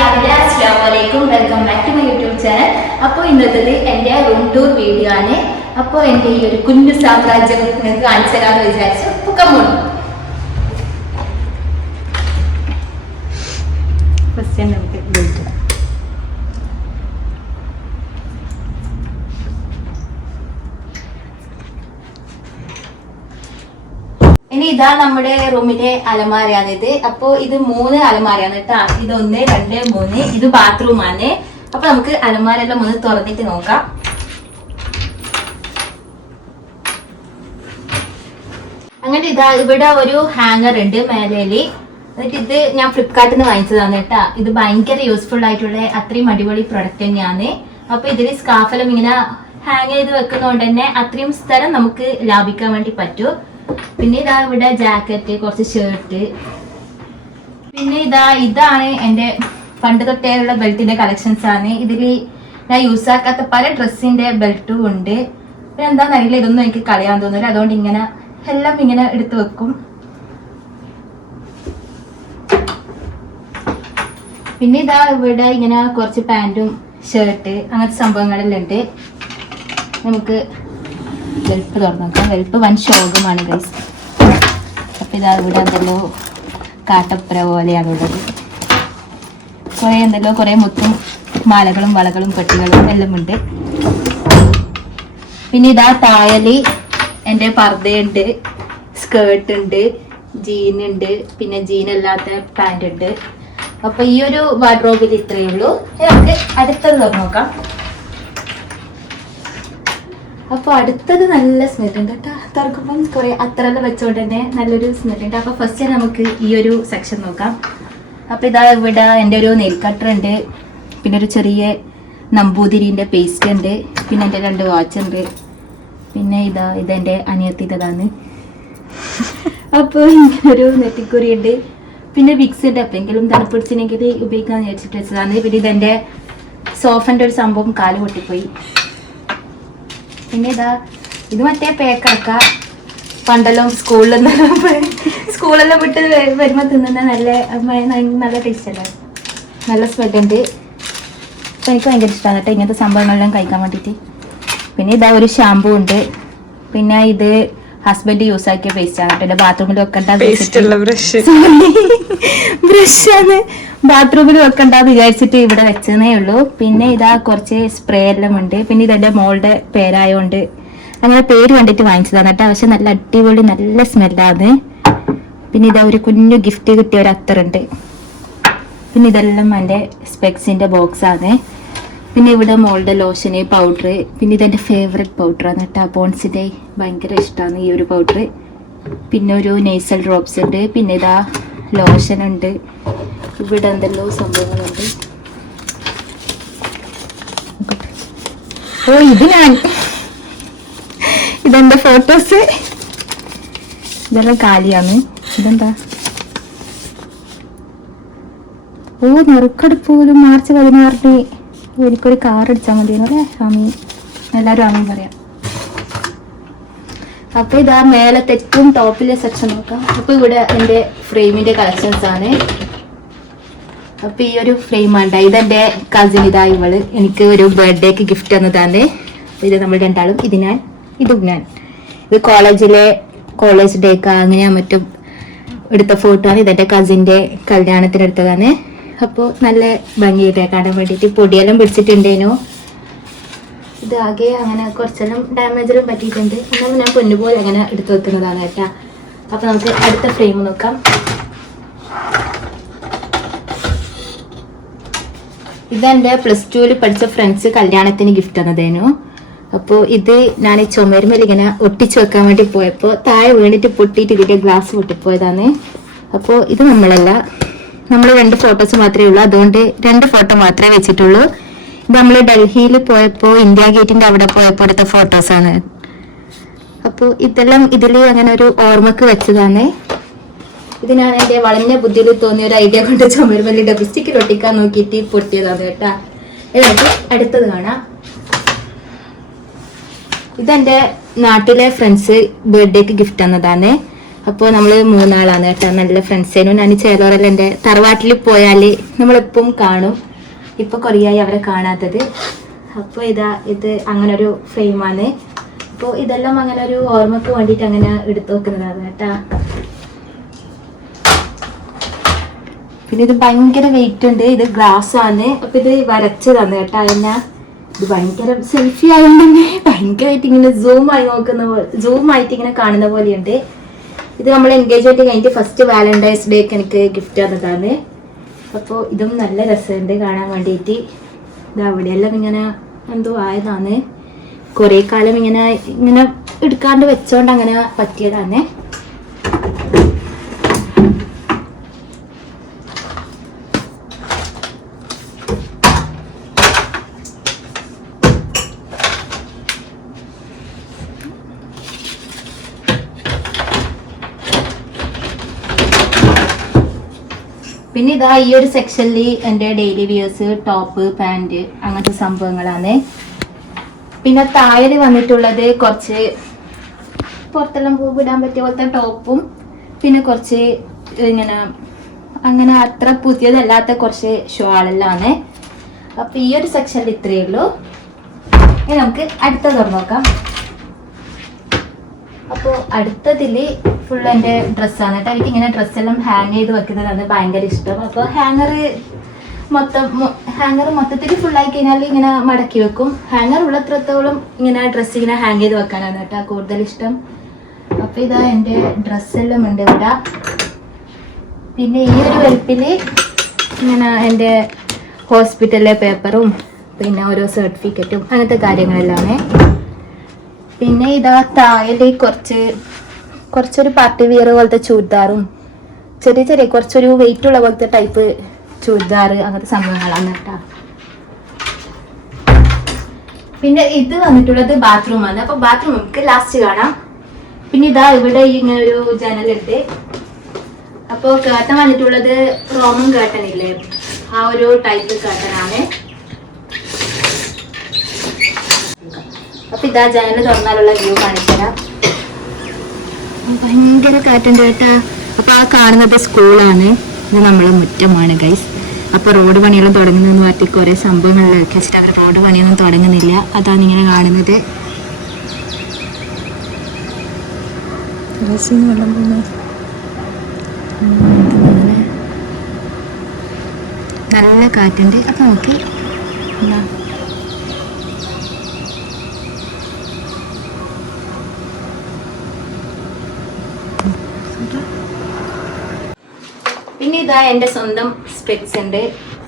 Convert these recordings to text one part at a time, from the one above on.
രാവിലെ അസ്സലാമലൈക്കും, welcome back to my YouTube channel. അപ്പോൾ ഇന്നത്തേത് എൻ്റെ റൂം ടൂർ വീഡിയോ ആണ്. അപ്പോൾ എൻ്റെ ഈ ഒരു കുഞ്ഞു സാമ്രാജ്യം നിങ്ങൾക്ക് കാണിച്ചു തരാമെന്ന് വിചാരിച്ചു. അപ്പോൾ കമ്മോൺ. ഫസ്റ്റ് നമുക്ക് ഇനി ഇതാ നമ്മുടെ റൂമിലെ അലമാരയാണിത്. അപ്പൊ ഇത് 3 അലമാരയാണ് കേട്ടാ. ഇത് 1, 2, 3. ഇത് ബാത്റൂം ആണ്. അപ്പൊ നമുക്ക് അലമാരെല്ലാം ഒന്ന് തുറന്നിട്ട് നോക്കാം. അങ്ങനെ ഇതാ ഇവിടെ ഒരു ഹാങ്ങർ ഉണ്ട് മേലേല്. എന്നിട്ട് ഇത് ഞാൻ ഫ്ലിപ്കാർട്ടിൽ നിന്ന് വാങ്ങിച്ചതാണ് കേട്ടാ. ഇത് ഭയങ്കര യൂസ്ഫുൾ ആയിട്ടുള്ള അത്രയും അടിപൊളി പ്രൊഡക്റ്റ് തന്നെയാണ്. അപ്പൊ ഇതില് സ്കാർഫെല്ലാം ഇങ്ങനെ ഹാങ് ചെയ്ത് വെക്കുന്നതുകൊണ്ട് തന്നെ അത്രയും സ്ഥലം നമുക്ക് ലാഭിക്കാൻ വേണ്ടി പറ്റും. പിന്നെ ഇതാ ഇവിടെ ജാക്കറ്റ്, കുറച്ച് ഷർട്ട്, പിന്നെ ഇതാണ് എൻ്റെ പണ്ട് തൊട്ടേയുള്ള ബെൽറ്റിന്റെ കളക്ഷൻസ് ആണ്. ഇതിൽ ഞാൻ യൂസ് ആക്കാത്ത പല ഡ്രസ്സിന്റെ ബെൽറ്റും ഉണ്ട്. പിന്നെ എന്താണെന്നറിയില്ല, ഇതൊന്നും എനിക്ക് കളയാൻ തോന്നില്ല. അതുകൊണ്ട് ഇങ്ങനെ എല്ലാം ഇങ്ങനെ എടുത്തു വെക്കും. പിന്നെ ഇതാ ഇവിടെ ഇങ്ങനെ കുറച്ച് പാൻറ്റും ഷർട്ട് അങ്ങനത്തെ സംഭവങ്ങളെല്ലാം ഉണ്ട്. നമുക്ക് വെൽപ്പ് തുറന്നു നോക്കാം. വെൽപ്പ് വൻ ശോകമാണ് ഗൈസ്. അപ്പം ഇതാ ഇവിടെ എന്തല്ലോ കാട്ടപ്പുര പോലെയാണ് ഉള്ളത്. കുറേ മുത്തും മാലകളും വളകളും പെട്ടികളും എല്ലാം ഉണ്ട്. പിന്നെ ഇതാ താഴല് എൻ്റെ പർദ്ദയുണ്ട്, സ്കേർട്ട് ഉണ്ട്, ജീനുണ്ട്, പിന്നെ ജീനല്ലാത്ത പാൻറ് ഉണ്ട്. അപ്പൊ ഈ ഒരു വാർഡ്രോബിൽ ഇത്രയേ ഉള്ളൂ. നമുക്ക് അടുത്തത് തുറന്നു നോക്കാം. അപ്പൊ അടുത്തത് നല്ല സ്മെല്ലുണ്ട് കേട്ടോ. തുറക്കുമ്പം കുറെ അത്രയെല്ലാം വെച്ചോണ്ട് തന്നെ നല്ലൊരു സ്മെല്ലുണ്ട്. അപ്പൊ ഫസ്റ്റ് നമുക്ക് ഈ ഒരു സെക്ഷൻ നോക്കാം. അപ്പൊ ഇതാ ഇവിടെ എൻ്റെ ഒരു നെയിൽ കട്ടർ ഉണ്ട്, പിന്നെ ഒരു ചെറിയ നമ്പൂതിരിന്റെ പേസ്റ്റ് ഉണ്ട്, പിന്നെ എൻ്റെ 2 വാച്ച് ഉണ്ട്, പിന്നെ ഇതെൻ്റെ അനിയത്തിൻ്റെതാണ്. അപ്പോൾ ഇങ്ങനൊരു നെറ്റിക്കുറി ഉണ്ട്, പിന്നെ വിക്സ് ഉണ്ട്. എപ്പോഴെങ്കിലും തണുപ്പിടിച്ചിനെങ്കിൽ ഉപയോഗിക്കാന്ന് വിചാരിച്ചിട്ട് വെച്ചതാണ്. പിന്നെ ഇതെൻ്റെ സോഫൻ്റെ ഒരു സംഭവം കാല് പൊട്ടിപ്പോയി. പിന്നെ ഇത് മറ്റേ പേക്കടക്ക പണ്ടെല്ലാം സ്കൂളെല്ലാം വിട്ട് വരുമ്പോൾ തിന്നുന്ന നല്ല ടേസ്റ്റ് അല്ലേ, നല്ല സ്മെല്ലുണ്ട്. അപ്പം എനിക്ക് ഭയങ്കര ഇഷ്ടമാണ് കേട്ടോ ഇങ്ങനത്തെ സംഭവങ്ങളെല്ലാം കഴിക്കാൻ വേണ്ടിയിട്ട്. പിന്നെ ഒരു ഷാമ്പൂ ഉണ്ട്, പിന്നെ ഇത് ഹസ്ബൻഡ് യൂസ് ആക്കിയ പേസ്റ്റ് ആണ് കേട്ടോ. ബാത്റൂമിൽ വെക്കണ്ട ബ്രഷാണ്, ബാത്റൂമിൽ വെക്കണ്ടെന്ന് വിചാരിച്ചിട്ട് ഇവിടെ വെച്ചതേ ഉള്ളൂ. പിന്നെ കുറച്ച് സ്പ്രേ എല്ലാം ഉണ്ട്. പിന്നെ ഇതെന്റെ മോളുടെ പേരായോണ്ട് അങ്ങനെ പേര് കണ്ടിട്ട് വാങ്ങിച്ചതാണ് കേട്ടോ. പക്ഷെ നല്ല അടിപൊളി നല്ല സ്മെല്ലാണ്. പിന്നെ ഒരു കുഞ്ഞു ഗിഫ്റ്റ് കിട്ടിയ ഒരു അത്തറുണ്ട്. പിന്നെ ഇതെല്ലാം എൻ്റെ സ്പെക്സിന്റെ ബോക്സ് ആണ്. പിന്നെ ഇവിടെ മോളുടെ ലോഷന്, പൗഡർ, പിന്നെ ഇതെന്റെ ഫേവറേറ്റ് പൗഡറാണ് കേട്ടോ. പോൺസിന്റെ ഭയങ്കര ഇഷ്ടമാണ് ഈ ഒരു പൗഡർ. പിന്നെ ഒരു നെയ്സൽ ഡ്രോപ്സ് ഉണ്ട്, പിന്നെ ലോഷൻ ഉണ്ട്. ഇവിടെ എന്തെല്ലോ സംഭവങ്ങളുണ്ട്. ഓ ഇതെന്റെ ഫോട്ടോസ്, ഇതെല്ലാം കാലിയാണ്. ഇതെന്താ നെറുക്കടുപ്പ് പോലും മാർച്ച് 16 എനിക്കൊരു കാർ അടിച്ചാൽ മതിയെന്ന് അല്ലേ ആമീൻ, എല്ലാവരും ആമീൻ പറയാം. അപ്പൊ മേലത്തെ ഏറ്റവും ടോപ്പിലെ സെക്ഷൻ നോക്കാം. അപ്പൊ ഇവിടെ എൻ്റെ ഫ്രെയിമിന്റെ കളക്ഷൻസ് ആണ്. അപ്പൊ ഈ ഒരു ഫ്രെയിം ആണ്. ഇതെന്റെ കസിൻ, ഇവള് എനിക്ക് ഒരു ബർത്ത്ഡേക്ക് ഗിഫ്റ്റ് തന്നതാണ്. ഇത് നമ്മൾ രണ്ടാളും, ഇത് കോളേജ് ഡേക്ക് അങ്ങനെയാ മറ്റും എടുത്ത ഫോട്ടോ ആണ്. ഇതെന്റെ കസിന്റെ കല്യാണത്തിന് എടുത്തതാണ്. അപ്പോൾ നല്ല ഭംഗിയിട്ടേ കാണാൻ വേണ്ടിയിട്ട്. പൊടിയെല്ലാം പിടിച്ചിട്ടുണ്ടേനു. ഇതാകെ അങ്ങനെ കുറച്ചെല്ലാം ഡാമേജെല്ലാം പറ്റിയിട്ടുണ്ട്. എന്നാൽ ഞാൻ പൊന്നുപോലെ അങ്ങനെ എടുത്തു വെക്കുന്നതാണ് കേട്ടാ. അപ്പൊ നമുക്ക് അടുത്ത ഫ്രെയിം നോക്കാം. ഇതെന്റെ +2 പഠിച്ച ഫ്രണ്ട്സ് കല്യാണത്തിന് ഗിഫ്റ്റ് തന്നതേനു. അപ്പോൾ ഇത് ഞാൻ ചുമരുമേൽ ഇങ്ങനെ ഒട്ടിച്ചു വെക്കാൻ വേണ്ടി പോയപ്പോൾ താഴെ വീണിട്ട് പൊട്ടിയിട്ട് ഇതിന്റെ ഗ്ലാസ് പൊട്ടിപ്പോയതാണ്. അപ്പോൾ ഇത് നമ്മൾ 2 ഫോട്ടോസ് മാത്രമേ ഉള്ളൂ. അതുകൊണ്ട് 2 ഫോട്ടോ മാത്രമേ വെച്ചിട്ടുള്ളൂ. ഇത് നമ്മൾ ഡൽഹിയിൽ പോയപ്പോൾ ഇന്ത്യ ഗേറ്റിന്റെ അവിടെ പോയപ്പോൾ എടുത്ത ഫോട്ടോസാണ്. അപ്പോൾ ഇതെല്ലാം ഇതിൽ അങ്ങനെ ഒരു ഓർമ്മക്ക് വെച്ചതാണ്. ഇത് ഞാൻ എൻ്റെ വളഞ്ഞ ബുദ്ധിയിൽ തോന്നിയ ഒരു ഐഡിയ കൊണ്ട് ചുമരുമല്ലി ഡബിസ്റ്റിക്കിൽ ഒട്ടിക്കാൻ നോക്കിയിട്ട് പൊട്ടിയതാണ് കേട്ടാ. എന്നിട്ട് അടുത്തത് കാണാം. ഇതെന്റെ നാട്ടിലെ ഫ്രണ്ട്സ് ബർത്ത്ഡേക്ക് ഗിഫ്റ്റ് തന്നതാണ്. അപ്പോൾ നമ്മൾ മൂന്നാളാണ് കേട്ടോ, നല്ല ഫ്രണ്ട്സേനും. ഞാൻ ചേലോറെല്ലാം എൻ്റെ തറവാട്ടിൽ പോയാൽ നമ്മളെപ്പം കാണും. ഇപ്പൊ കുറേയായി അവരെ കാണാത്തത്. അപ്പോൾ ഇത് അങ്ങനെ ഒരു ഫ്രെയിമാണ്. അപ്പോൾ ഇതെല്ലാം അങ്ങനെ ഒരു ഓർമ്മക്ക് വേണ്ടിയിട്ട് അങ്ങനെ എടുത്തു വെക്കുന്നതാണ് കേട്ടാ. പിന്നെ ഇത് ഭയങ്കര വെയിറ്റ് ഉണ്ട്, ഇത് ഗ്ലാസ് ആണ്. അപ്പൊ ഇത് വരച്ചതാണ് കേട്ടാ. എന്നാ ഇത് ഭയങ്കര സെൽഫി ആയതുകൊണ്ട് തന്നെ ഭയങ്കരമായിട്ട് ഇങ്ങനെ സൂം ആയിട്ട് ഇങ്ങനെ കാണുന്ന പോലെയുണ്ട്. ഇത് നമ്മൾ എൻഗേജ്മെന്റ് കഴിഞ്ഞിട്ട് ഫസ്റ്റ് വാലന്റൈൻസ് ഡേക്ക് എനിക്ക് ഗിഫ്റ്റ് തന്നതാണ്. അപ്പോൾ ഇതും നല്ല രസമുണ്ട് കാണാൻ വേണ്ടിയിട്ട്. ഇത് അവിടെയെല്ലാം ഇങ്ങനെ എന്തോ ആയതാണ്, കുറേ കാലം ഇങ്ങനെ ഇങ്ങനെ എടുക്കാണ്ട് വെച്ചോണ്ട് അങ്ങനെ പറ്റിയതാണ്. പിന്നെ ഇതാ ഈ ഒരു സെക്ഷനിൽ എൻ്റെ ഡെയിലി വിയേഴ്സ്, ടോപ്പ്, പാൻറ് അങ്ങനത്തെ സംഭവങ്ങളാണ്. പിന്നെ താഴെ വന്നിട്ടുള്ളത് കുറച്ച് പുറത്തെല്ലാം വിടാൻ പറ്റിയ പോലത്തെ ടോപ്പും പിന്നെ കുറച്ച് ഇങ്ങനെ അങ്ങനെ അത്ര പുതിയതല്ലാത്ത കുറച്ച് ഷോളെല്ലാം. അപ്പൊ ഈ ഒരു സെക്ഷനിൽ ഇത്രയേ ഉള്ളൂ. ഇനി നമുക്ക് അടുത്തത് തുറന്നു നോക്കാം. അപ്പോൾ അടുത്തതില് ഫുൾ എൻ്റെ ഡ്രസ്സാണ് കേട്ടോ. എനിക്ക് ഇങ്ങനെ ഡ്രസ്സെല്ലാം ഹാങ് ചെയ്ത് വെക്കുന്നതാണ് ഭയങ്കര ഇഷ്ടം. അപ്പോൾ ഹാങ്ങർ മൊത്തത്തിൽ ഫുള്ളായി കഴിഞ്ഞാൽ ഇങ്ങനെ മടക്കി വെക്കും. ഹാങ്ങർ ഉള്ളത്രത്തോളം ഇങ്ങനെ ഡ്രസ്സ് ഇങ്ങനെ ഹാങ് ചെയ്ത് വെക്കാനാണ് കേട്ടോ കൂടുതൽ ഇഷ്ടം. അപ്പോൾ ഇതാ എൻ്റെ ഡ്രസ്സെല്ലാം ഉണ്ട് ഇവിടെ. പിന്നെ ഈ ഒരു വെൽപ്പില് ഇങ്ങനെ എൻ്റെ ഹോസ്പിറ്റലിലെ പേപ്പറും പിന്നെ ഓരോ സർട്ടിഫിക്കറ്റും അങ്ങനത്തെ കാര്യങ്ങളെല്ലാമേ. പിന്നെ ഇതാ താഴെ കുറച്ചൊരു പാർട്ടി വിയർ പോലത്തെ ചുരിദാറും ചെറിയ കുറച്ചൊരു വെയിറ്റ് ഉള്ള പോലത്തെ ടൈപ്പ് ചുരിദാർ അങ്ങനത്തെ സംഭവങ്ങളാണ് കേട്ടോ. പിന്നെ ഇത് വന്നിട്ടുള്ളത് ബാത്റൂമാണ്. അപ്പൊ ബാത്റൂം നമുക്ക് ലാസ്റ്റ് കാണാം. പിന്നെ ഇതാ ഇവിടെ ഇങ്ങനെ ഒരു ജനലുണ്ട്. അപ്പോൾ കേട്ടൻ വന്നിട്ടുള്ളത് റോമൻ കേട്ടൻ ഇല്ലേ, ആ ഒരു ടൈപ്പ് കേട്ടനാണ്. അപ്പൊ ഇതാ ജനൽ തുറന്നാലുള്ള വ്യൂ കാണിച്ചുതരാം. ഭയങ്കര കാറ്റുണ്ട് കേട്ടാ. അപ്പൊ ആ കാണുന്നത് സ്കൂളാണ്, ഇത് നമ്മളെ മുറ്റമാണ് ഗൈസ്. അപ്പൊ റോഡ് പണിയെല്ലാം തുടങ്ങുന്നതെന്ന് പറഞ്ഞിട്ട് കുറെ സംഭവങ്ങൾ വെച്ചിട്ട് അവർ റോഡ് പണിയൊന്നും തുടങ്ങുന്നില്ല. അതാണ് ഇങ്ങനെ കാണുന്നത്. നല്ല കാറ്റുണ്ട്. അപ്പൊ നോക്കി പിന്നെ ഇതാ എൻ്റെ സ്വന്തം സ്പെക്സ് ഉണ്ട്.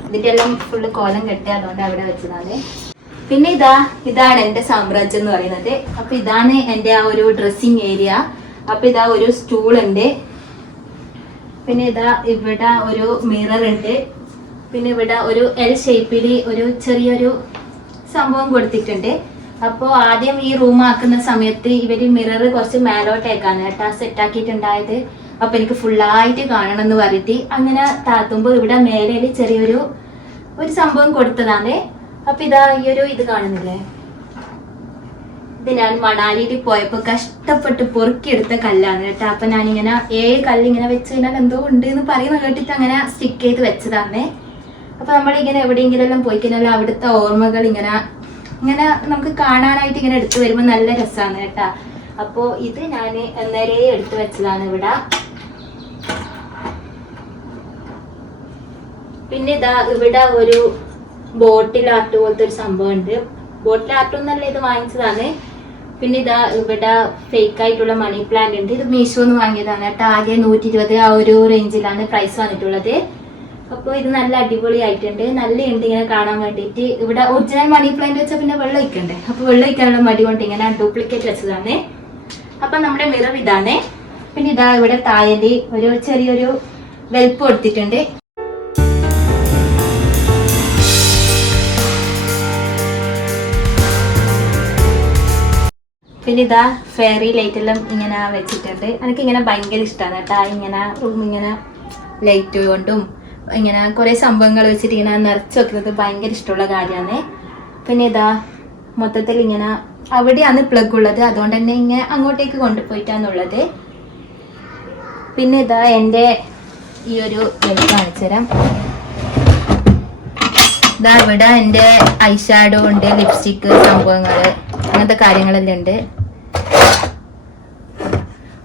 ഇതിൻ്റെ എല്ലാം ഫുള്ള് കോലം കെട്ടി, അതുകൊണ്ട് അവിടെ വെച്ചതാണ്. പിന്നെ ഇതാണ് എൻ്റെ സാമ്രാജ്യം എന്ന് പറയുന്നത്. അപ്പൊ ഇതാണ് എൻ്റെ ആ ഒരു ഡ്രസ്സിങ് ഏരിയ. അപ്പൊ ഇതാ ഒരു സ്റ്റൂൾ ഉണ്ട്. പിന്നെ ഇതാ ഇവിടെ ഒരു മിറർ ഉണ്ട്. പിന്നെ ഇവിടെ ഒരു എൽ ഷേപ്പിൽ ഒരു ചെറിയൊരു സംഭവം കൊടുത്തിട്ടുണ്ട്. അപ്പോൾ ആദ്യം ഈ റൂം ആക്കുന്ന സമയത്ത് ഇവര് മിറർ കുറച്ച് മേലോട്ടേക്കാണ് കേട്ടാ സെറ്റാക്കിയിട്ടുണ്ടായത്. അപ്പൊ എനിക്ക് ഫുള്ളായിട്ട് കാണണം എന്ന് പറഞ്ഞിട്ട് അങ്ങനെ താത്തുമ്പോൾ ഇവിടെ മേലയിൽ ചെറിയൊരു സംഭവം കൊടുത്തതാണ്. അപ്പൊ ഇതാ ഈ ഒരു ഇത് കാണുന്നില്ലേ, ഇത് ഞാൻ മണാലിയിൽ പോയപ്പോ കഷ്ടപ്പെട്ട് പൊറുക്കിയെടുത്ത കല്ലാണ് കേട്ടോ. അപ്പൊ ഞാനിങ്ങനെ 7 കല്ല് ഇങ്ങനെ വെച്ച് കഴിഞ്ഞാൽ എന്തോ ഉണ്ട് എന്ന് പറയുന്ന കേട്ടിട്ട് അങ്ങനെ സ്റ്റിക്ക് ചെയ്ത് വെച്ചതാണ്. അപ്പൊ നമ്മളിങ്ങനെ എവിടെയെങ്കിലും എല്ലാം പോയി കഴിഞ്ഞാൽ അവിടുത്തെ ഓർമ്മകൾ ഇങ്ങനെ നമുക്ക് കാണാനായിട്ട് ഇങ്ങനെ എടുത്തു വരുമ്പോൾ നല്ല രസമാണ് കേട്ടാ. അപ്പോ ഇത് ഞാൻ എന്നേരേ എടുത്തു വെച്ചതാണ് ഇവിടെ. പിന്നെ ഇതാ ഇവിടെ ഒരു ബോട്ടിൽ ആർട്ട് പോലത്തെ ഒരു സംഭവം ഉണ്ട്. ബോട്ടിൽ ആർട്ട് ഒന്നല്ല, ഇത് വാങ്ങിച്ചതാണ്. പിന്നെ ഇതാ ഇവിടെ ഫേക്ക് ആയിട്ടുള്ള മണി പ്ലാന്റ് ഉണ്ട്. ഇത് മീഷോന്ന് വാങ്ങിയതാണ് കേട്ടോ. ആകെ 120 ആ ഒരു റേഞ്ചിലാണ് പ്രൈസ് വന്നിട്ടുള്ളത്. അപ്പോൾ ഇത് നല്ല അടിപൊളി ആയിട്ടുണ്ട്, നല്ല ഉണ്ട് ഇങ്ങനെ കാണാൻ വേണ്ടിയിട്ട്. ഇവിടെ ഒറിജിനൽ മണി പ്ലാന്റ് വെച്ചാൽ പിന്നെ വെള്ളം ഒഴിക്കണ്ടേ, അപ്പോൾ വെള്ളം ഒഴിക്കാനുള്ള മടി കൊണ്ട് ഇങ്ങനെ ഡ്യൂപ്ലിക്കേറ്റ് വെച്ചതാണ്. അപ്പം നമ്മുടെ മിറർ ഇതാണ്. പിന്നെ ഇതാ ഇവിടെ താഴെ ഒരു ചെറിയൊരു വെൽപ്പ് കൊടുത്തിട്ടുണ്ട്. പിന്നെ ഇതാ ഫെയറി ലൈറ്റ് എല്ലാം ഇങ്ങനെ വെച്ചിട്ടുണ്ട്. എനിക്കിങ്ങനെ ഭയങ്കര ഇഷ്ടമാണ് കേട്ടോ. ഇങ്ങനെ ലൈറ്റ് കൊണ്ടും ഇങ്ങനെ കുറേ സംഭവങ്ങൾ വെച്ചിട്ട് ഇങ്ങനെ നിറച്ച് വെക്കുന്നത് ഭയങ്കര ഇഷ്ടമുള്ള കാര്യമാണ്. പിന്നെ ഇതാ മൊത്തത്തിൽ ഇങ്ങനെ അവിടെയാണ് പ്ലഗ് ഉള്ളത്, അതുകൊണ്ട് തന്നെ ഇങ്ങനെ അങ്ങോട്ടേക്ക് കൊണ്ടുപോയിട്ടാന്നുള്ളത്. പിന്നെ ഇതാ എൻ്റെ ഈ ഒരു ബെൽറ്റ് കാണിച്ചു തരാം. ഇതാ ഇവിടെ എൻ്റെ ഐഷാഡോ ഉണ്ട്, ലിപ്സ്റ്റിക്ക്, സംഭവങ്ങൾ, അങ്ങനത്തെ കാര്യങ്ങളെല്ലാം ഉണ്ട്.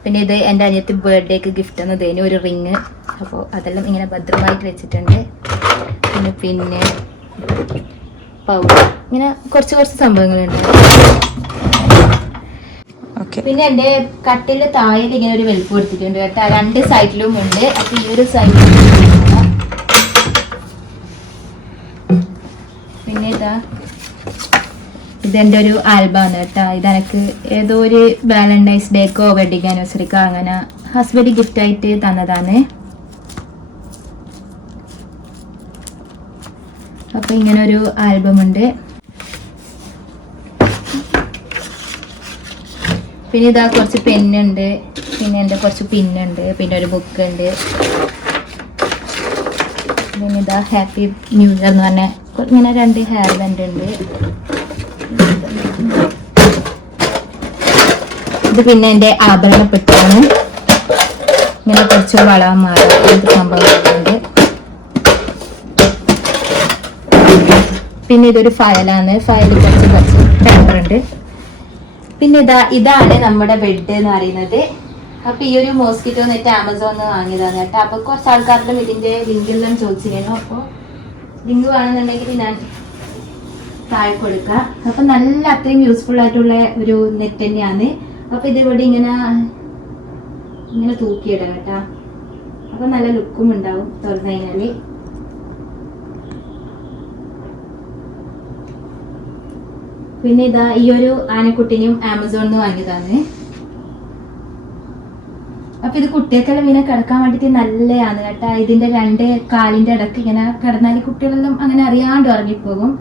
പിന്നെ ഇത് എൻ്റെ അനിയത്തി ബർത്ത്ഡേക്ക് ഗിഫ്റ്റ് തന്നതേനു ഒരു റിങ്. അപ്പോൾ അതെല്ലാം ഇങ്ങനെ ഭദ്രമായിട്ട് വെച്ചിട്ടുണ്ട്. പിന്നെ പൗഡർ, ഇങ്ങനെ കുറച്ച് സംഭവങ്ങളുണ്ട്. പിന്നെ എൻ്റെ കട്ടില് താഴെ ഇങ്ങനെ ഒരു വെൽപ്പ് കൊടുത്തിട്ടുണ്ട് കേട്ടോ. 2 സൈഡിലും ഉണ്ട്. അപ്പൊ ഈ ഒരു സൈഡിലും പിന്നെ ഇതെൻ്റെ ഒരു ആൽബമാണ് കേട്ടോ. ഇതെനിക്ക് ഏതോ ഒരു വാലന്റൈൻസ് ഡേക്കോ വെഡിങ് ആനിവേഴ്സറിക്കോ അങ്ങനെ ഹസ്ബൻഡ് ഗിഫ്റ്റ് ആയിട്ട് തന്നതാണ്. അപ്പൊ ഇങ്ങനെ ഒരു ആൽബം ഉണ്ട്. പിന്നെ ഇതാ കുറച്ച് പെന്നുണ്ട്, പിന്നെ എൻ്റെ കുറച്ച് പിന്നുണ്ട്, പിന്നെ ഒരു ബുക്ക് ഉണ്ട്. പിന്നെ ഇതാ ഹാപ്പി ന്യൂ ഇയർ എന്ന് പറഞ്ഞ ഇങ്ങനെ 2 ഹെയർ ബാൻഡ് ഉണ്ട്. ഇത് പിന്നെ എൻ്റെ ആഭരണപ്പെട്ടാണ്. ഇങ്ങനെ കുറച്ച് വളമാല സംഭവങ്ങളുണ്ട്. പിന്നെ ഇതൊരു ഫയലാണ്. ഫയലിൽ കുറച്ച് പേപ്പർ ഉണ്ട്. പിന്നെ ഇതാണ് നമ്മുടെ ബെഡ് എന്ന് പറയുന്നത്. അപ്പൊ ഈ ഒരു മോസ്കിറ്റോ നെറ്റ് ആമസോണിൽ നിന്ന് വാങ്ങിയതാണ് കേട്ടോ. അപ്പൊ കുറച്ച് ആൾക്കാരുടെ ഇതിന്റെ ലിങ്കെല്ലാം ചോദിച്ചിരുന്നു. അപ്പോൾ ലിങ്ക് വേണമെന്നുണ്ടെങ്കിൽ ഞാൻ താഴെ കൊടുക്കാം. അപ്പൊ നല്ല അത്രയും യൂസ്ഫുൾ ആയിട്ടുള്ള ഒരു നെറ്റ് തന്നെയാണ്. അപ്പൊ ഇതിവിടെ ഇങ്ങനെ തൂക്കിയിടാം കേട്ടാ. അപ്പൊ നല്ല ലുക്കും ഉണ്ടാവും തുറന്നു കഴിഞ്ഞാല്. പിന്നെ ഈ ഒരു ആനക്കുട്ടിനെയും ആമസോണിൽ നിന്ന് വാങ്ങിയതാണ്. അപ്പൊ ഇത് കുട്ടികൾക്കെല്ലാം ഇങ്ങനെ കിടക്കാൻ വേണ്ടിട്ട് നല്ലതാണ് കേട്ടാ. ഇതിന്റെ 2 കാലിന്റെ ഇടക്ക് ഇങ്ങനെ കിടന്നാൽ കുട്ടികളെല്ലാം അങ്ങനെ അറിയാണ്ട് ഉറങ്ങിപ്പോകും.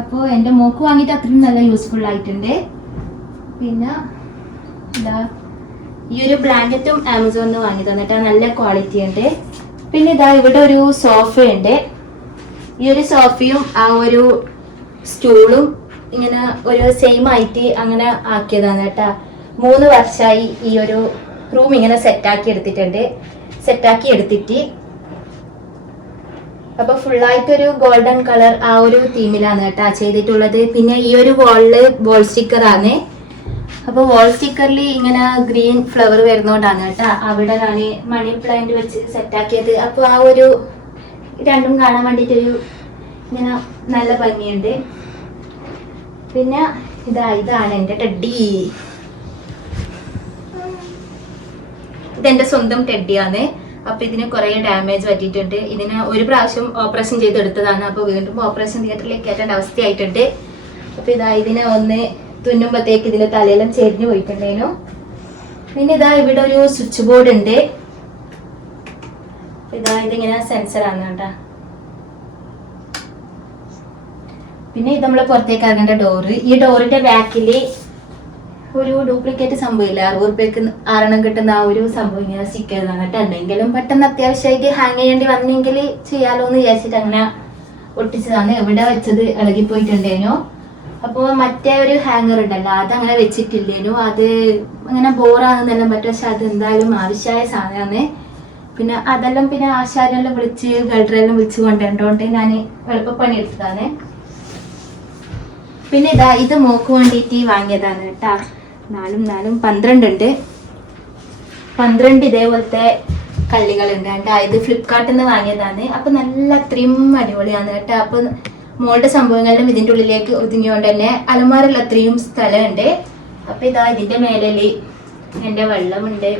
അപ്പൊ എന്റെ മോക്ക് വാങ്ങിയിട്ട് അത്രയും നല്ല യൂസ്ഫുൾ ആയിട്ടുണ്ട്. പിന്നെ ഈ ഒരു ബ്ലാങ്കറ്റും ആമസോണിൽ നിന്ന് വാങ്ങിയതാണ് കേട്ടാ. നല്ല ക്വാളിറ്റി ഉണ്ട്. പിന്നെ ഇവിടെ ഒരു സോഫ ഉണ്ട്. ഈ ഒരു സോഫയും ആ ഒരു സ്റ്റൂളും ഇങ്ങനെ ഒരു സെയിം ആയിട്ട് അങ്ങനെ ആക്കിയതാണ് കേട്ടാ. 3 വർഷമായി ഈ ഒരു റൂം ഇങ്ങനെ സെറ്റാക്കി എടുത്തിട്ട് അപ്പൊ ഫുള്ളായിട്ടൊരു ഗോൾഡൻ കളർ ആ ഒരു തീമിലാണ് കേട്ടാ ചെയ്തിട്ടുള്ളത്. പിന്നെ ഈ ഒരു വാളില് വോൾ സ്റ്റിക്കർ ആണ്. അപ്പൊ വോൾ സ്റ്റിക്കറിൽ ഇങ്ങനെ ഗ്രീൻ ഫ്ലവർ വരുന്നോണ്ടാണ് കേട്ടാ അവിടെ ഞാൻ മണി പ്ലാന്റ് വെച്ച് സെറ്റാക്കിയത്. അപ്പൊ ആ ഒരു രണ്ടും കാണാൻ വേണ്ടിട്ടൊരു ഇങ്ങനെ നല്ല ഭംഗിയുണ്ട്. പിന്നെ ഇതാണ് എൻ്റെ ടെഡ്ഡി. ഇതെന്റെ സ്വന്തം ടെഡ്ഡിയാണ്. അപ്പൊ ഇതിന് കുറെ ഡാമേജ് പറ്റിയിട്ടുണ്ട്. ഇതിന് ഒരു പ്രാവശ്യം ഓപ്പറേഷൻ ചെയ്തെടുത്തതാണ്. അപ്പൊ വീണ്ടും ഓപ്പറേഷൻ തിയേറ്ററിലേക്ക് കയറ്റേണ്ട അവസ്ഥയായിട്ടുണ്ട്. അപ്പൊ ഇതിനെ ഒന്ന് തുന്നുമ്പത്തേക്ക് ഇതിന്റെ തലയെല്ലാം ചെരിഞ്ഞു പോയിട്ടുണ്ടേനു. പിന്നെ ഇവിടെ ഒരു സ്വിച്ച് ബോർഡ് ഉണ്ട്. ഇതിങ്ങനെ സെൻസറാണ് കേട്ടാ. പിന്നെ ഇത് നമ്മള് പുറത്തേക്ക് ഇറങ്ങേണ്ട ഡോറ്. ഈ ഡോറിന്റെ ബാക്കില് ഒരു ഡ്യൂപ്ലിക്കേറ്റ് സംഭവമില്ല, 60 രൂപയ്ക്ക് 6 കിട്ടുന്ന ആ ഒരു സംഭവം ഇങ്ങനെ സ്റ്റിക്കർ കേട്ടോ. എന്തെങ്കിലും പെട്ടെന്ന് അത്യാവശ്യമായിട്ട് ഹാങ് ചെയ്യേണ്ടി വന്നെങ്കിൽ ചെയ്യാലോ എന്ന് വിചാരിച്ചിട്ട് അങ്ങനെ ഒട്ടിച്ചതാണ്. എവിടെ വെച്ചത് ഇളകിപ്പോയിട്ടുണ്ടേനോ. അപ്പോൾ മറ്റേ ഒരു ഹാങ്ങർ ഉണ്ടല്ലോ അതങ്ങനെ വെച്ചിട്ടില്ലേനു. അത് അങ്ങനെ ബോറാണെന്നെല്ലാം പറ്റും. പക്ഷെ അത് എന്തായാലും ആവശ്യമായ സാധനമാണ്. പിന്നെ അതെല്ലാം പിന്നെ ആശാരെല്ലാം വിളിച്ച് ഗൾഡറെല്ലാം വിളിച്ച് കൊണ്ടുവരണ്ടോണ്ട് ഞാൻ എളുപ്പപ്പണി എടുത്തതാണ്. പിന്നെ ഇത് മോക്ക് വേണ്ടിയിട്ട് വാങ്ങിയതാണ് കേട്ടാ. 4 12 ഉണ്ട്. 12 ഇതേപോലത്തെ കള്ളികളുണ്ട് കേട്ടാ. ഇത് ഫ്ലിപ്കാർട്ടിൽ നിന്ന് വാങ്ങിയതാണ്. അപ്പൊ നല്ല അത്രയും അടിപൊളിയാണ് കേട്ടാ. അപ്പൊ മോളുടെ സംഭവങ്ങളിലും ഇതിന്റെ ഉള്ളിലേക്ക് ഒതുങ്ങിയോണ്ട് തന്നെ അലമാരയിൽ അത്രയും സ്ഥലമുണ്ട്. അപ്പൊ ഇതിന്റെ മേലില് എന്റെ വെള്ളമുണ്ട്,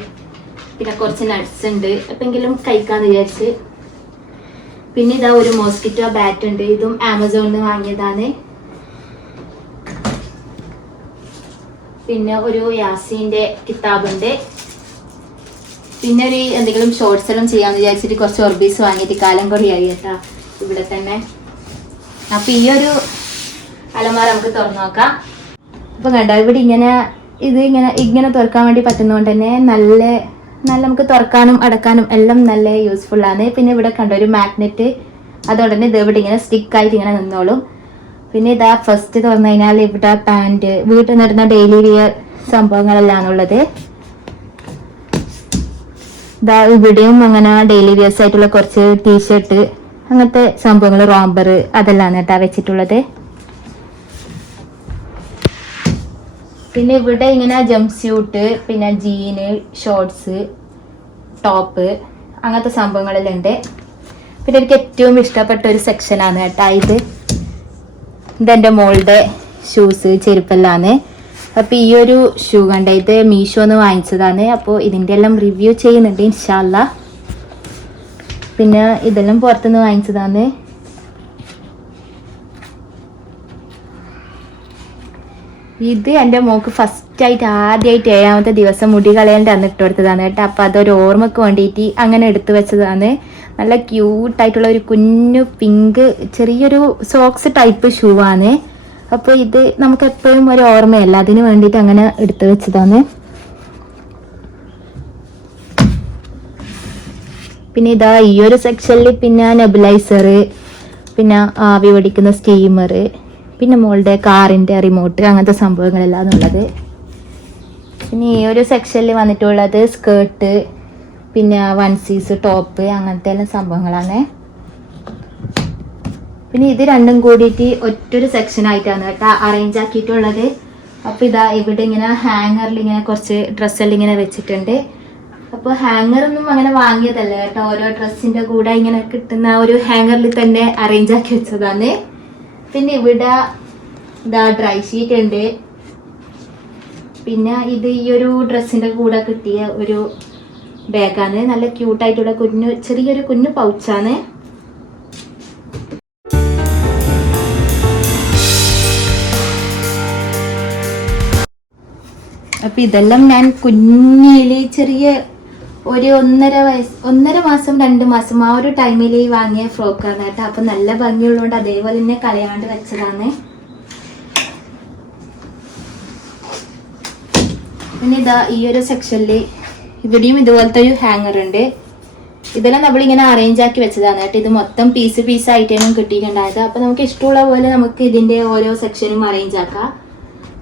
പിന്നെ കുറച്ച് നട്ട്സ് ഉണ്ട്. എപ്പെങ്കിലും കഴിക്കാന്ന് വിചാരിച്ച്. പിന്നെ ഒരു മോസ്കിറ്റോ ബാറ്റ് ഉണ്ട്. ഇതും ആമസോണിൽ നിന്ന് വാങ്ങിയതാണ്. പിന്നെ ഒരു യാസീന്റെ കിതാബുണ്ട്. പിന്നെ ഒരു എന്തെങ്കിലും ഷോർട്സ് എല്ലാം ചെയ്യാന്ന് വിചാരിച്ചിട്ട് കുറച്ച് ഓർബീസ് വാങ്ങിയിട്ട് കാലം കൊറിയായി കേട്ടാ ഇവിടെ തന്നെ. അപ്പൊ ഈ ഒരു അലമാര നമുക്ക് തുറന്നു നോക്കാം. അപ്പൊ കണ്ടോ ഇവിടെ ഇങ്ങനെ തുറക്കാൻ വേണ്ടി പറ്റുന്നതുകൊണ്ട് തന്നെ നല്ല നമുക്ക് തുറക്കാനും അടക്കാനും എല്ലാം നല്ല യൂസ്ഫുൾ ആണ്. പിന്നെ ഇവിടെ കണ്ടോ ഒരു മാഗ്നറ്റ്, അതുകൊണ്ട് തന്നെ ഇവിടെ ഇങ്ങനെ സ്റ്റിക്ക് ആയിട്ട് ഇങ്ങനെ നിന്നോളും. പിന്നെ ഫസ്റ്റ് തുറന്നു കഴിഞ്ഞാൽ ഇവിടെ പാൻറ്, വീട്ടിൽ നിന്നിരുന്ന ഡെയിലി വിയർ സംഭവങ്ങളെല്ലാം ഉള്ളത്. ഇതാ ഇവിടെയും അങ്ങനെ ഡെയിലി വേഴ്സ് ആയിട്ടുള്ള കുറച്ച് ടീഷർട്ട് അങ്ങനത്തെ സംഭവങ്ങൾ, റോംബർ അതെല്ലാം കേട്ടാ വെച്ചിട്ടുള്ളത്. പിന്നെ ഇവിടെ ഇങ്ങനെ ജംപ് സ്യൂട്ട്, പിന്നെ ജീന്, ഷോർട്സ്, ടോപ്പ് അങ്ങനത്തെ സംഭവങ്ങളെല്ലാം ഉണ്ട്. പിന്നെ എനിക്ക് ഏറ്റവും ഇഷ്ടപ്പെട്ട ഒരു സെക്ഷനാണ് കേട്ടാ ഇതെൻ്റെ മോളുടെ ഷൂസ്, ചെരുപ്പെല്ലാമാണ്. അപ്പോൾ ഈ ഒരു ഷൂ കണ്ട, ഇത് മീഷോന്ന് വാങ്ങിച്ചതാണ്. അപ്പോൾ ഇതിൻ്റെ എല്ലാം റിവ്യൂ ചെയ്യുന്നുണ്ട് ഇൻഷാ അല്ലാ. പിന്നെ ഇതെല്ലാം പുറത്തുനിന്ന് വാങ്ങിച്ചതാണ്. ഇത് എൻ്റെ മോൾക്ക് ഫസ്റ്റായിട്ട് ആദ്യമായിട്ട് 7ാമത്തെ ദിവസം മുടി കളയേണ്ട അന്ന് ഇട്ട് കൊടുത്തതാണ് കേട്ടോ. അപ്പോൾ അതൊരു ഓർമ്മക്ക് വേണ്ടിയിട്ട് അങ്ങനെ എടുത്തു വെച്ചതാണ്. നല്ല ക്യൂട്ടായിട്ടുള്ള ഒരു കുഞ്ഞു പിങ്ക് ചെറിയൊരു സോക്സ് ടൈപ്പ് ഷൂ ആണ്. അപ്പോൾ ഇത് നമുക്ക് എപ്പോഴും ഒരു ഓർമ്മയല്ല, അതിന് വേണ്ടിയിട്ട് അങ്ങനെ എടുത്തു വെച്ചതാണ്. പിന്നെ ഇതാ ഈ ഒരു സെക്ഷനിൽ പിന്നെ നെബുലൈസർ, പിന്നെ ആവി പിടിക്കുന്ന സ്റ്റീമർ, പിന്നെ മോളുടെ കാറിൻ്റെ റിമോട്ട് അങ്ങനത്തെ സംഭവങ്ങളെല്ലാം ഉള്ളത്. പിന്നെ ഈ ഒരു സെക്ഷനിൽ വന്നിട്ടുള്ളത് സ്കേർട്ട്, പിന്നെ വൺസീസ്, ടോപ്പ് അങ്ങനത്തെ എല്ലാം സംഭവങ്ങളാണ്. പിന്നെ ഇത് രണ്ടും കൂടിയിട്ട് ഒറ്റൊരു സെക്ഷനായിട്ടാണ് കേട്ടോ അറേഞ്ച് ആക്കിയിട്ടുള്ളത്. അപ്പോൾ ഇതാ ഇവിടെ ഇങ്ങനെ ഹാങ്ങറിൽ ഇങ്ങനെ കുറച്ച് ഡ്രസ്സെല്ലാം ഇങ്ങനെ വെച്ചിട്ടുണ്ട്. അപ്പോൾ ഹാങ്ങറൊന്നും അങ്ങനെ വാങ്ങിയതല്ല കേട്ടോ, ഓരോ ഡ്രസ്സിൻ്റെ കൂടെ ഇങ്ങനെ കിട്ടുന്ന ഒരു ഹാങ്ങറിൽ തന്നെ അറേഞ്ച് ആക്കി വെച്ചതാണ്. പിന്നെ ഇവിടെ ഇതാ ഡ്രൈ ഷീറ്റ് ഉണ്ട്. പിന്നെ ഇത് ഈ ഒരു ഡ്രസ്സിൻ്റെ കൂടെ കിട്ടിയ ഒരു ബാഗാണ്. നല്ല ക്യൂട്ടായിട്ടുള്ള ചെറിയൊരു കുഞ്ഞു പൗച്ചാണ്. അപ്പം ഇതെല്ലാം ഞാൻ കുഞ്ഞിൽ ചെറിയ ഒരു 1.5 മാസം 2 മാസം ആ ഒരു ടൈമിൽ വാങ്ങിയ ഫ്രോക്കാണ് കേട്ടോ. അപ്പം നല്ല ഭംഗിയുള്ളതുകൊണ്ട് അതേപോലെ തന്നെ കളയാണ്ട് വെച്ചതാണ്. പിന്നെ ഇതാ ഈ ഒരു സെക്ഷനിൽ ഇവിടെയും ഇതുപോലത്തെ ഒരു ഹാങ്ങർ ഉണ്ട്. ഇതെല്ലാം നമ്മളിങ്ങനെ അറേഞ്ച് ആക്കി വെച്ചതാണ് കേട്ടോ. ഇത് മൊത്തം പീസായിട്ടാണ് കിട്ടിയിട്ടുണ്ടായത്. അപ്പം നമുക്ക് ഇഷ്ടമുള്ള പോലെ നമുക്ക് ഇതിൻ്റെ ഓരോ സെക്ഷനും അറേഞ്ച് ആക്കാം.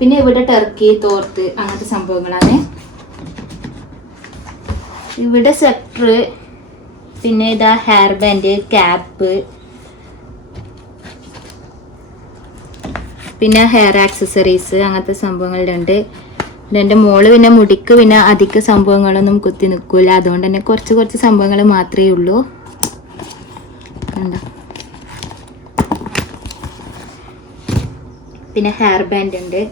പിന്നെ ഇവിടെ ടർക്കി, തോർത്ത് അങ്ങനത്തെ സംഭവങ്ങളാണ്. ഇവിടെ സ്വെറ്റർ, പിന്നെ ഇതാ ഹെയർ ബാൻഡ്, ക്യാപ്പ്, പിന്നെ ഹെയർ ആക്സസറീസ് അങ്ങനത്തെ സംഭവങ്ങളുണ്ട്. പിന്നെ എൻ്റെ മോള് പിന്നെ മുടിക്ക് പിന്നെ അധിക സംഭവങ്ങളൊന്നും കുത്തി നിൽക്കില്ല, അതുകൊണ്ട് തന്നെ കുറച്ച് സംഭവങ്ങൾ മാത്രമേ ഉള്ളൂ. കണ്ട, പിന്നെ ഹെയർ ബാൻഡ് ഉണ്ട്.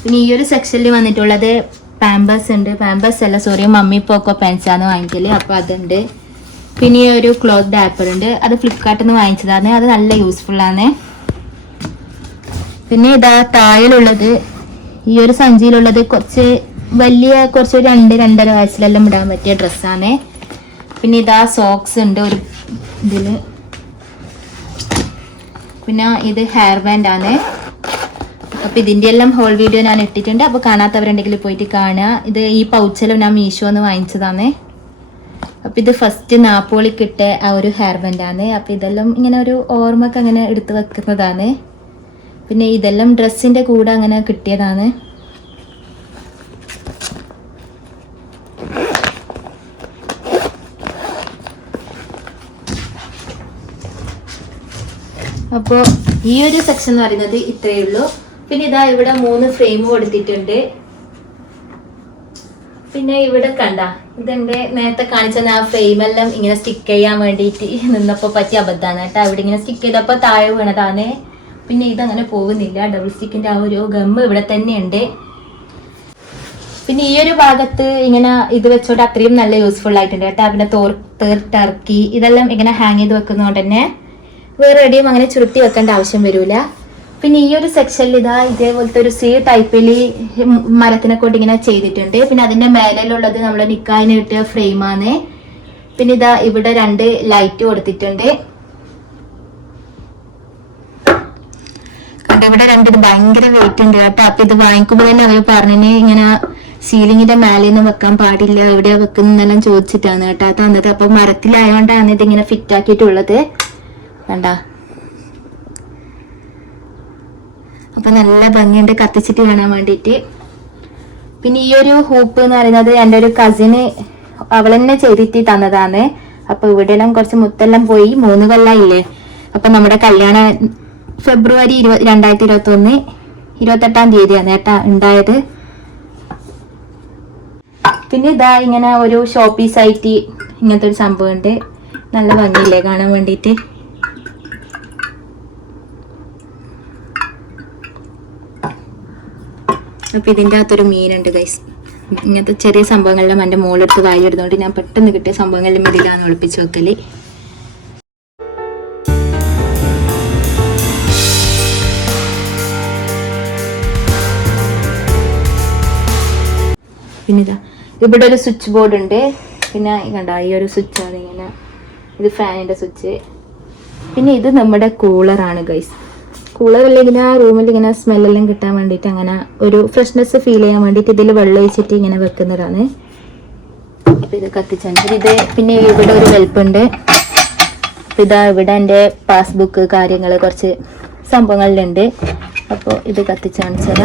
പിന്നെ ഈ ഒരു സെക്ഷനിൽ വന്നിട്ടുള്ളത് പാമ്പേഴ്സ് ഉണ്ട്. പാമ്പേഴ്സ് അല്ല, സോറി, മമ്മി പോക്കോ പാൻസാണ് വാങ്ങിക്കല്. അപ്പോൾ അതുണ്ട്. പിന്നെ ഈ ഒരു ക്ലോത്ത് ഡാപ്പർ ഉണ്ട്, അത് ഫ്ലിപ്കാർട്ടിൽ നിന്ന് വാങ്ങിച്ചതാണ്. അത് നല്ല യൂസ്ഫുൾ ആണ്. പിന്നെ ഇതാ താഴിലുള്ളത് ഈ ഒരു സഞ്ചിയിലുള്ളത് കുറച്ച് 2-2.5 വയസ്സിലെല്ലാം ഇടാൻ പറ്റിയ ഡ്രസ്സാണ്. പിന്നെ ഇതാ സോക്സ് ഉണ്ട് ഒരു ഇതിൽ. പിന്നെ ഇത് ഹെയർ ബാൻഡ് ആണ്. അപ്പോൾ ഇതിൻ്റെ എല്ലാം ഹോൾ വീഡിയോ ഞാൻ ഇട്ടിട്ടുണ്ട്. അപ്പോൾ കാണാത്തവരുണ്ടെങ്കിൽ പോയിട്ട് കാണുക. ഇത് ഈ പൗച്ചെല്ലാം ഞാൻ മീഷോന്ന് വാങ്ങിച്ചതാണ്. അപ്പോൾ ഇത് ഫസ്റ്റ് നാപ്പോളിക്കിട്ട ആ ഒരു ഹെയർ ബാൻഡാണ്. അപ്പോൾ ഇതെല്ലാം ഇങ്ങനെ ഒരു ഓർമ്മക്ക് അങ്ങനെ എടുത്ത് വെക്കുന്നതാണ്. പിന്നെ ഇതെല്ലാം ഡ്രസ്സിൻ്റെ കൂടെ അങ്ങനെ കിട്ടിയതാണ്. അപ്പോൾ ഈ ഒരു സെക്ഷൻ എന്ന് പറയുന്നത് ഇത്രയേ ഉള്ളൂ. പിന്നെ ഇതാ ഇവിടെ 3 ഫ്രെയിം കൊടുത്തിട്ടുണ്ട്. പിന്നെ ഇവിടെ കണ്ട, ഇതെന്റെ നേരത്തെ കാണിച്ച ആ ഫ്രെയിമെല്ലാം ഇങ്ങനെ സ്റ്റിക്ക് ചെയ്യാൻ വേണ്ടിയിട്ട് നിന്നപ്പോൾ പറ്റിയ അബദ്ധമാണ് കേട്ടോ. ഇവിടെ ഇങ്ങനെ സ്റ്റിക്ക് ചെയ്തപ്പോൾ താഴെ വീണതാണ്. പിന്നെ ഇതങ്ങനെ പോകുന്നില്ല, ഡബിൾ സ്റ്റിക്കിന്റെ ആ ഒരു ഗമ്മ് ഇവിടെ തന്നെയുണ്ട്. പിന്നെ ഈ ഒരു ഭാഗത്ത് ഇങ്ങനെ ഇത് വെച്ചോണ്ട് അത്രയും നല്ല യൂസ്ഫുൾ ആയിട്ടുണ്ട് കേട്ടോ. പിന്നെ തോർത്ത്, ടർക്കി ഇതെല്ലാം ഇങ്ങനെ ഹാങ് ചെയ്ത് വെക്കുന്നതുകൊണ്ട് തന്നെ വേറെ എവിടെയും അങ്ങനെ ചുരുട്ടി വെക്കേണ്ട ആവശ്യം വരൂല. പിന്നെ ഈ ഒരു സെക്ഷനിൽ ഇതാ ഇതേപോലത്തെ ഒരു സി ടൈപ്പിൽ മരത്തിനെ കൊണ്ട് ഇങ്ങനെ ചെയ്തിട്ടുണ്ട്. പിന്നെ അതിന്റെ മേലിലുള്ളത് നമ്മളെ നിക്കാഹിന് കിട്ടിയ ഫ്രെയിമാണ്. പിന്നെ ഇതാ ഇവിടെ 2 ലൈറ്റ് കൊടുത്തിട്ടുണ്ട്. കണ്ട, ഇവിടെ 2 ഇത് ഭയങ്കര വെയിറ്റ് ഉണ്ട് കേട്ടോ. അപ്പൊ ഇത് വാങ്ങിക്കുമ്പോൾ തന്നെ അവർ പറഞ്ഞിന് ഇങ്ങനെ സീലിങ്ങിന്റെ മേലെയൊന്നും വെക്കാൻ പാടില്ല, എവിടെയാ വെക്കുന്നെല്ലാം ചോദിച്ചിട്ടാണ് കേട്ടോ തന്നത്. അപ്പൊ മരത്തിലായോണ്ടാണ് ഇത് ഇങ്ങനെ ഫിറ്റ് ആക്കിയിട്ടുള്ളത്. വേണ്ട, അപ്പൊ നല്ല ഭംഗിയുണ്ട് കത്തിച്ചിട്ട് കാണാൻ വേണ്ടിയിട്ട്. പിന്നെ ഈ ഒരു ഹൂപ്പ് എന്ന് പറയുന്നത് എൻ്റെ ഒരു കസിന് അവളെന്നെ ചെയ്തിട്ട് തന്നതാണ്. അപ്പൊ ഇവിടെ എല്ലാം കുറച്ച് മുത്തെല്ലാം പോയി 3 കൊല്ലായില്ലേ. അപ്പൊ നമ്മുടെ കല്യാണം ഫെബ്രുവരി 2021 28-ാം തീയതിയാണ് ഏട്ടാ ഉണ്ടായത്. പിന്നെ ഇതാ ഇങ്ങനെ ഒരു ഷോ പീസ് ആയിട്ട് ഇങ്ങനത്തെ ഒരു സംഭവം ഉണ്ട്. നല്ല ഭംഗിയില്ലേ കാണാൻ വേണ്ടിയിട്ട്. അപ്പൊ ഇതിൻ്റെ അകത്തൊരു മീനുണ്ട് ഗൈസ്. ഇങ്ങനത്തെ ചെറിയ സംഭവങ്ങളെല്ലാം എൻ്റെ മോളെടുത്ത് വായിലിടുന്നതുകൊണ്ട് ഞാൻ പെട്ടെന്ന് കിട്ടിയ സംഭവങ്ങളെല്ലാം ഇതിലാണ് ഒളിപ്പിച്ച് വെക്കല്. പിന്നെ ഇതാ ഇവിടെ ഒരു സ്വിച്ച് ബോർഡ് ഉണ്ട്. പിന്നെ കണ്ട ഈ ഒരു സ്വിച്ചാണ് ഇങ്ങനെ, ഇത് ഫാനിൻ്റെ സ്വിച്ച്. പിന്നെ ഇത് നമ്മുടെ കൂളറാണ് ഗൈസ്. കൂളർ അല്ലെങ്കിൽ ആ റൂമിൽ ഇങ്ങനെ സ്മെല്ലെല്ലാം കിട്ടാൻ വേണ്ടിയിട്ട്, അങ്ങനെ ഒരു ഫ്രഷ്നെസ് ഫീൽ ചെയ്യാൻ വേണ്ടിയിട്ട് ഇതിൽ വെള്ളം ഒഴിച്ചിട്ട് ഇങ്ങനെ വെക്കുന്നതാണ്. അപ്പം ഇത് കത്തിച്ചാൽ ഇത്. പിന്നെ ഇവിടെ ഒരു വെൽപ്പുണ്ട്. ഇതാ ഇവിടെ എൻ്റെ പാസ്ബുക്ക് കാര്യങ്ങൾ കുറച്ച് സംഭവങ്ങളിലുണ്ട്. അപ്പോൾ ഇത് കത്തിച്ചാണിച്ചത്.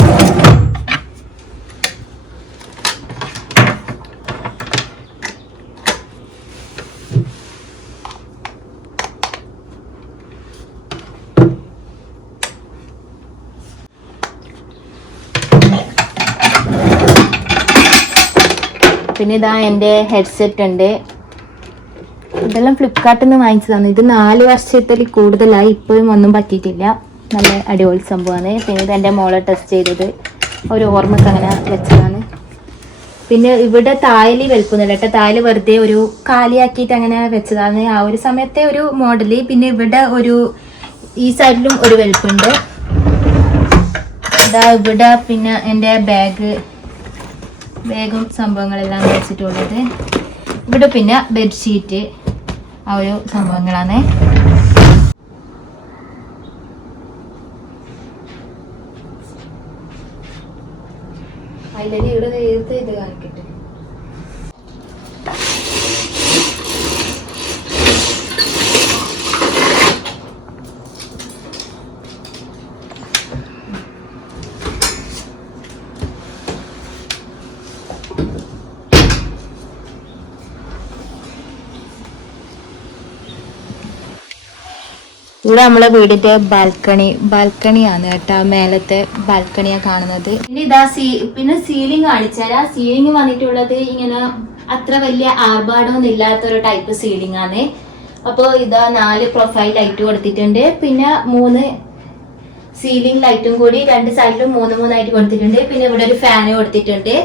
പിന്നെ ഇതാ എൻ്റെ ഹെഡ്സെറ്റ് ഉണ്ട്. ഇതെല്ലാം ഫ്ലിപ്കാർട്ടിൽ നിന്ന് വാങ്ങിച്ചതാണ്. ഇത് 4 വർഷത്തിൽ കൂടുതലായി, ഇപ്പോഴും ഒന്നും പറ്റിയിട്ടില്ല. നല്ല അടിപൊളി സംഭവമാണ്. പിന്നെ ഇത് എൻ്റെ മോളെ ടെസ്റ്റ് ചെയ്തത് ഒരു ഓർമ്മക്ക് അങ്ങനെ വെച്ചതാണ്. പിന്നെ ഇവിടെ തായലി വെൽക്കുന്നില്ല കേട്ടോ. തായല് വെറുതെ ഒരു കാലിയാക്കിയിട്ട് അങ്ങനെ വെച്ചതാണ്. ആ ഒരു സമയത്തെ ഒരു മോഡല്. പിന്നെ ഇവിടെ ഒരു ഈ സൈഡിലും ഒരു വെൽപ്പുണ്ട്. ഇതാ ഇവിടെ പിന്നെ എൻ്റെ ബാഗും സംഭവങ്ങളെല്ലാം വെച്ചിട്ടുള്ളത്. ഇവിടെ പിന്നെ ബെഡ്ഷീറ്റ് ആ ഒരു സംഭവങ്ങളാണ്. അതിലേക്ക് ഇവിടെ നേരത്തെ ഇത് കാണിക്കട്ടെ. ഇവിടെ നമ്മളെ വീടിന്റെ ബാൽക്കണിയാണ് കേട്ടോ. മേലത്തെ ബാൽക്കണിയാണ് കാണുന്നത്. പിന്നെ ഇതാ പിന്നെ സീലിംഗ് കാണിച്ചാൽ ആ സീലിംഗ് വന്നിട്ടുള്ളത് ഇങ്ങനെ അത്ര വലിയ ആർഭാടമൊന്നും ഇല്ലാത്തൊരു ടൈപ്പ് സീലിംഗ് ആണ്. അപ്പോൾ ഇതാ 4 പ്രൊഫൈൽ ലൈറ്റ് കൊടുത്തിട്ടുണ്ട്. പിന്നെ 3 സീലിംഗ് ലൈറ്റും കൂടി 2 സൈഡിലും 3 ആയിട്ട് കൊടുത്തിട്ടുണ്ട്. പിന്നെ ഇവിടെ ഒരു ഫാന് കൊടുത്തിട്ടുണ്ട്.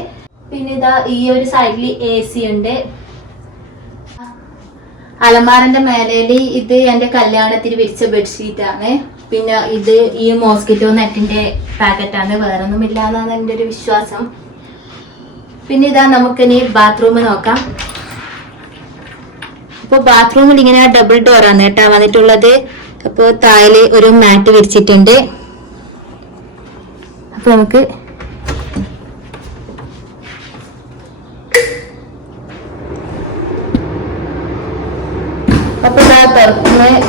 പിന്നെ ഇതാ ഈ ഒരു സൈഡിൽ AC ഉണ്ട്. അലമാരന്റെ മേലേല് ഇത് എന്റെ കല്യാണത്തിന് വിരിച്ച ബെഡ്ഷീറ്റ് ആണ്. പിന്നെ ഇത് ഈ മോസ്കിറ്റോ നെറ്റിന്റെ പാക്കറ്റാണ്. വേറൊന്നും ഇല്ലാന്നാണ് എൻ്റെ ഒരു വിശ്വാസം. പിന്നെ ഇതാ നമുക്കിനി ബാത്റൂം നോക്കാം. അപ്പോൾ ബാത്റൂമിൽ ഇങ്ങനെ ഡബിൾ ഡോറാണ് കേട്ടോ വന്നിട്ടുള്ളത്. അപ്പോൾ താഴെ ഒരു മാറ്റ് വിരിച്ചിട്ടുണ്ട്. അപ്പൊ നമുക്ക്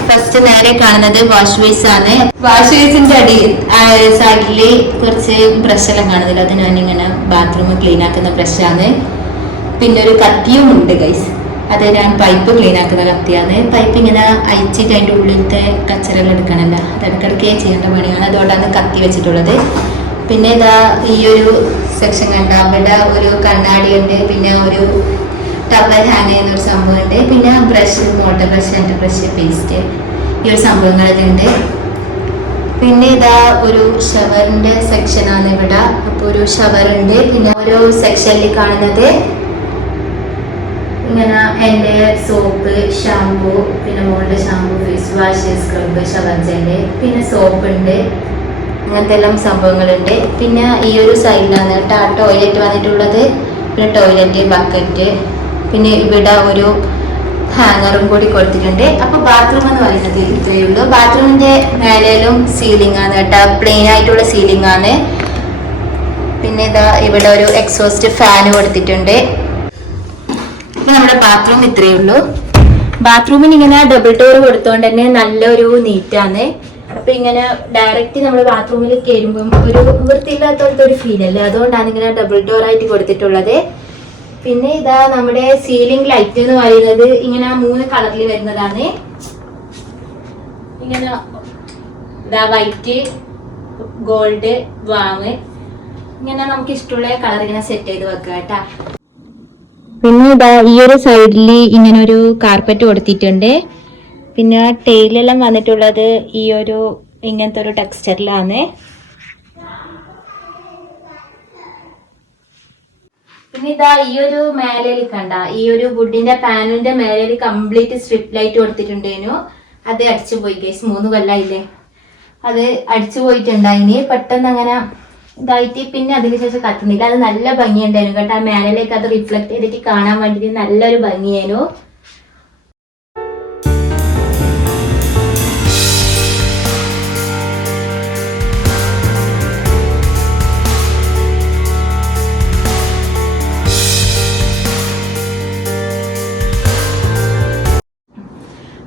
ഫസ്റ്റ് നേരെ കാണുന്നത് വാഷ് ബേസ് ആണ്. വാഷ് ബേസിന്റെ സൈഡില് കുറച്ച് ബ്രഷ് എല്ലാം കാണുന്നില്ല. അത് ഞാനിങ്ങനെ ബാത്റൂം ക്ലീൻ ആക്കുന്ന ബ്രഷാണ്. പിന്നെ ഒരു കത്തിയും ഉണ്ട് ഗൈസ്. അത് ഞാൻ പൈപ്പ് ക്ലീൻ ആക്കുന്ന കത്തിയാണ്. പൈപ്പ് ഇങ്ങനെ അയച്ചിട്ട് അതിൻ്റെ ഉള്ളിലത്തെ കച്ചറകൾ എടുക്കണമല്ല, അത് ഇടയ്ക്കിടയ്ക്ക് ചെയ്യേണ്ട പണിയാണ്. അതുകൊണ്ടാണ് കത്തി വെച്ചിട്ടുള്ളത്. പിന്നെ ഇതാ ഈ ഒരു സെക്ഷൻ കണ്ട അവിടെ ഒരു കണ്ണാടി ഉണ്ട്. പിന്നെ ഒരു ടവൽ ഹാങ് ചെയ്യുന്ന ഒരു സംഭവമുണ്ട്. പിന്നെ ബ്രഷ്, മോട്ടർ ബ്രഷ്, എൻ്റെ ബ്രഷ്, പേസ്റ്റ്, ഈ ഒരു സംഭവങ്ങളുണ്ട്. പിന്നെ ഇതാ ഒരു ഷവറിന്റെ സെക്ഷനാണ് ഇവിടെ. അപ്പോൾ ഒരു ഷവർ ഉണ്ട്. പിന്നെ ഒരു സെക്ഷനിൽ കാണുന്നത് ഇങ്ങനെ എൻ്റെ സോപ്പ്, ഷാമ്പു, പിന്നെ മോളുടെ shampoo, face wash, scrub, shower gel, പിന്നെ സോപ്പ് ഉണ്ട്. അങ്ങനത്തെ എല്ലാം സംഭവങ്ങളുണ്ട്. പിന്നെ ഈ ഒരു സൈഡിലാണ് കേട്ടോ ടോയ്ലറ്റ് വന്നിട്ടുള്ളത്. പിന്നെ ടോയ്ലറ്റ്, ബക്കറ്റ്, പിന്നെ ഇവിടെ ഒരു ഹാങ്ങറും കൂടി കൊടുത്തിട്ടുണ്ട്. അപ്പൊ ബാത്റൂം എന്ന് പറയുന്നത് ഇത്രയേ ഉള്ളൂ. ബാത്റൂമിന്റെ മേലേലും സീലിംഗ് ആണ് കേട്ടോ. പ്ലെയിൻ ആയിട്ടുള്ള സീലിംഗ് ആണ്. പിന്നെ ഇതാ ഇവിടെ ഒരു എക്സോസ്റ്റ് ഫാന് കൊടുത്തിട്ടുണ്ട്. ഇപ്പൊ നമ്മുടെ ബാത്റൂം ഇത്രയേ ഉള്ളൂ. ബാത്റൂമിന് ഇങ്ങനെ ഡബിൾ ഡോർ കൊടുത്തോണ്ട് തന്നെ നല്ലൊരു നീറ്റാണ്. അപ്പൊ ഇങ്ങനെ ഡയറക്റ്റ് നമ്മൾ ബാത്റൂമിൽ കയറുമ്പോൾ ഒരു വൃത്തിയില്ലാത്ത ഒരു ഫീൽ അല്ലേ. അതുകൊണ്ടാണ് ഇങ്ങനെ ഡബിൾ ഡോർ ആയിട്ട് കൊടുത്തിട്ടുള്ളത്. പിന്നെ ഇതാ നമ്മുടെ സീലിംഗ് ലൈറ്റ് എന്ന് പറയുന്നത് ഇങ്ങനെ 3 കളറിൽ വരുന്നതാണ്. ഇങ്ങനെ ഇതാ വൈറ്റ്, ഗോൾഡ്, വാമ്, ഇങ്ങനെ നമുക്ക് ഇഷ്ടമുള്ള കളർ ഇങ്ങനെ സെറ്റ് ചെയ്ത് വെക്കുക കേട്ടാ. പിന്നെ ഇതാ ഈ ഒരു സൈഡിൽ ഇങ്ങനെ ഒരു കാർപ്പറ്റ് കൊടുത്തിട്ടുണ്ട്. പിന്നെ ടൈലെല്ലാം വന്നിട്ടുള്ളത് ഈ ഒരു ഇങ്ങനത്തെ ഒരു ടെക്സ്ചറിലാണ്. പിന്നെ ഇതാ ഈ ഒരു മേലയിൽ കണ്ട ഈ ഒരു വുഡിന്റെ പാനലിന്റെ മേലയിൽ കംപ്ലീറ്റ് സ്ട്രിപ്പ് ലൈറ്റ് കൊടുത്തിട്ടുണ്ടേനു. അത് അടിച്ചു പോയി ഗൈസ്, 3 കൊല്ലായില്ലേ, അത് അടിച്ചു പോയിട്ടുണ്ടായിന് പെട്ടെന്ന് അങ്ങനെ ഇതായിട്ട്. പിന്നെ അതിനുശേഷം കത്തുന്നില്ല. അത് നല്ല ഭംഗിയുണ്ടായിരുന്നു കേട്ടോ. ആ മേലയിലേക്ക് അത് റിഫ്ലക്ട് ചെയ്തിട്ട് കാണാൻ വേണ്ടിട്ട് നല്ലൊരു ഭംഗിയായിരുന്നു.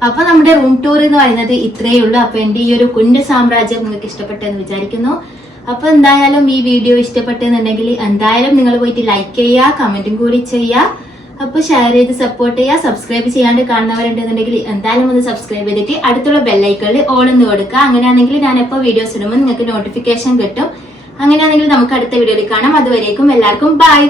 അപ്പൊ നമ്മുടെ റൂം ടൂർ എന്ന് പറയുന്നത് ഇത്രയേ ഉള്ളൂ. അപ്പൊ എന്റെ ഈ ഒരു കുഞ്ഞു സാമ്രാജ്യം നിങ്ങൾക്ക് ഇഷ്ടപ്പെട്ടെന്ന് വിചാരിക്കുന്നു. അപ്പൊ എന്തായാലും ഈ വീഡിയോ ഇഷ്ടപ്പെട്ടെന്നുണ്ടെങ്കിൽ എന്തായാലും നിങ്ങൾ പോയിട്ട് ലൈക്ക് ചെയ്യുക, കമന്റും കൂടി ചെയ്യുക. അപ്പൊ ഷെയർ ചെയ്ത് സപ്പോർട്ട് ചെയ്യുക. സബ്സ്ക്രൈബ് ചെയ്യാണ്ട് കാണുന്നവരുണ്ടെന്നുണ്ടെങ്കിൽ എന്തായാലും ഒന്ന് സബ്സ്ക്രൈബ് ചെയ്തിട്ട് അടുത്തുള്ള ബെല്ലൈക്കണിൽ ഓൾ എന്ന് കൊടുക്കുക. അങ്ങനെയാണെങ്കിൽ ഞാൻ എപ്പോൾ വീഡിയോസ് ഇടുമ്പോൾ നിങ്ങൾക്ക് നോട്ടിഫിക്കേഷൻ കിട്ടും. അങ്ങനെയാണെങ്കിൽ നമുക്ക് അടുത്ത വീഡിയോയിൽ കാണാം. അതുവരേക്കും എല്ലാവർക്കും ബൈ.